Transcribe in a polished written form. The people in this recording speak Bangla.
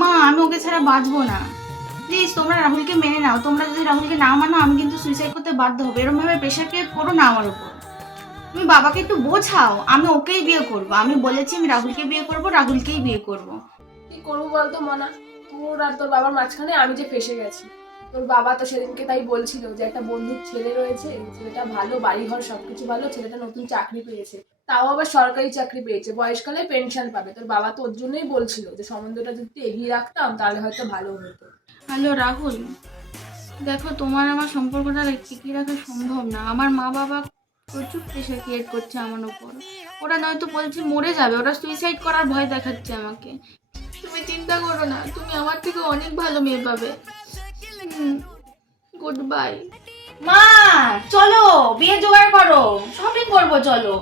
মা আমি ওকে ছাড়া বাঁচবো না, প্লিজ তোমরা রাহুলকে মেনে নাও। তোমরা যদি রাহুলকে না মানো আমি কিন্তু সুইসাইড করতে বাধ্য হবো। এরকম ভাবে প্রেশার ক্রিয়েট করো না আমার উপর। তুমি বাবাকে একটু বোঝাও, আমি ওকেই বিয়ে করব। আমি বলেছি আমি রাহুলকে বিয়ে করব, রাহুলকেই বিয়ে করব। কি করবো বলতো মনা, তোর আর তোর বাবার মাঝখানে আমি যে ফেসে গেছি। তোর বাবা তো সেদিনকে তাই বলছিল যে একটা বন্ধুর ছেলে রয়েছে, ছেলেটা ভালো, বাড়িঘর সবকিছু ভালো, ছেলেটা নতুন চাকরি পেয়েছে, তাও আবার সরকারি চাকরি পেয়েছে, বয়সকালে পেনশন পাবে। তোর বাবা তো ওর জন্যই বলছিল যে সম্বন্ধটা যদি এগিয়ে রাখতাম তাহলে হয়তো ভালো হতো। হ্যালো রাহুল, দেখো তোমার আমার সম্পর্কটা টিকিয়ে রাখা সম্ভব না। আমার মা বাবা প্রচুর প্রেশার ক্রিয়েট করছে আমার উপর। ওরা নয়তো বলছে মরে যাবে, ওরা সুইসাইড করার ভয় দেখাচ্ছে আমাকে। তুমি চিন্তা করো না, তুমি আমার থেকে অনেক ভালো মেয়ে পাবে। Good bye. মা চলো বিয়ে জোগাড় করো, শপিং করবো চলো।